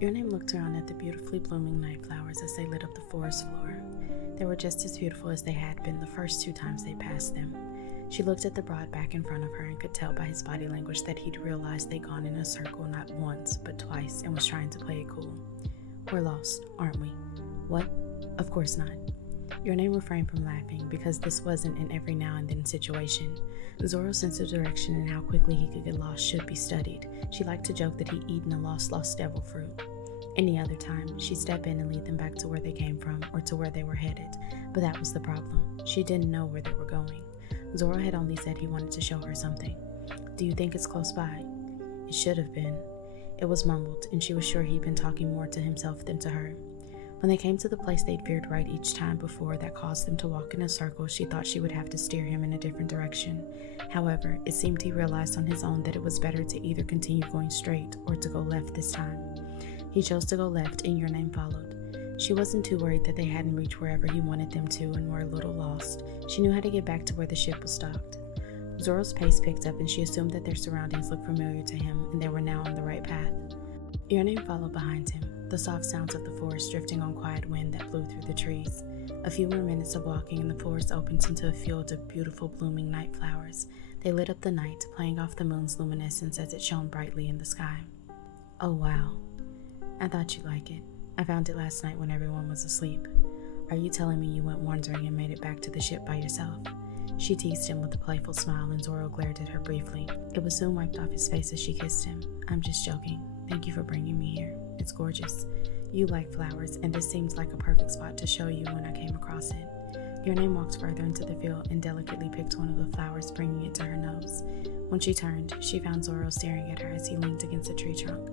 Your Name looked around at the beautifully blooming night flowers as they lit up the forest floor. They were just as beautiful as they had been the first 2 times they passed them. She looked at the broad back in front of her and could tell by his body language that he'd realized they'd gone in a circle not once, but twice, and was trying to play it cool. "We're lost, aren't we?" "What? Of course not." Your Name refrained from laughing, because this wasn't an every now and then situation. Zoro's sense of direction and how quickly he could get lost should be studied. She liked to joke that he'd eaten a lost devil fruit. Any other time, she'd step in and lead them back to where they came from, or to where they were headed. But that was the problem. She didn't know where they were going. Zoro had only said he wanted to show her something. "Do you think it's close by?" "It should have been." It was mumbled, and she was sure he'd been talking more to himself than to her. When they came to the place they'd veered right each time before that caused them to walk in a circle, she thought she would have to steer him in a different direction. However, it seemed he realized on his own that it was better to either continue going straight or to go left this time. He chose to go left, and Your Name followed. She wasn't too worried that they hadn't reached wherever he wanted them to and were a little lost. She knew how to get back to where the ship was docked. Zoro's pace picked up, and she assumed that their surroundings looked familiar to him and they were now on the right path. Your Name followed behind him, the soft sounds of the forest drifting on quiet wind that blew through the trees. A few more minutes of walking and the forest opened into a field of beautiful blooming night flowers. They lit up the night, playing off the moon's luminescence as it shone brightly in the sky. "Oh wow. I thought you'd like it. I found it last night when everyone was asleep. Are you telling me you went wandering and made it back to the ship by yourself?" She teased him with a playful smile, and Zoro glared at her briefly. It was soon wiped off his face as she kissed him. "I'm just joking. Thank you for bringing me here. It's gorgeous. You like flowers, and this seems like a perfect spot to show you when I came across it." Your Name walked further into the field and delicately picked one of the flowers, bringing it to her nose. When she turned, she found Zoro staring at her as he leaned against a tree trunk.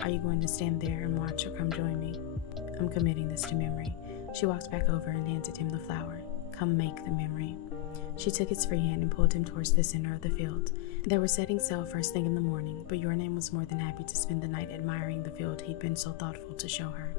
"Are you going to stand there and watch or come join me?" "I'm committing this to memory." She walked back over and handed him the flower. "Come make the memory." She took his free hand and pulled him towards the center of the field. They were setting sail first thing in the morning, but Your Name was more than happy to spend the night admiring the field he'd been so thoughtful to show her.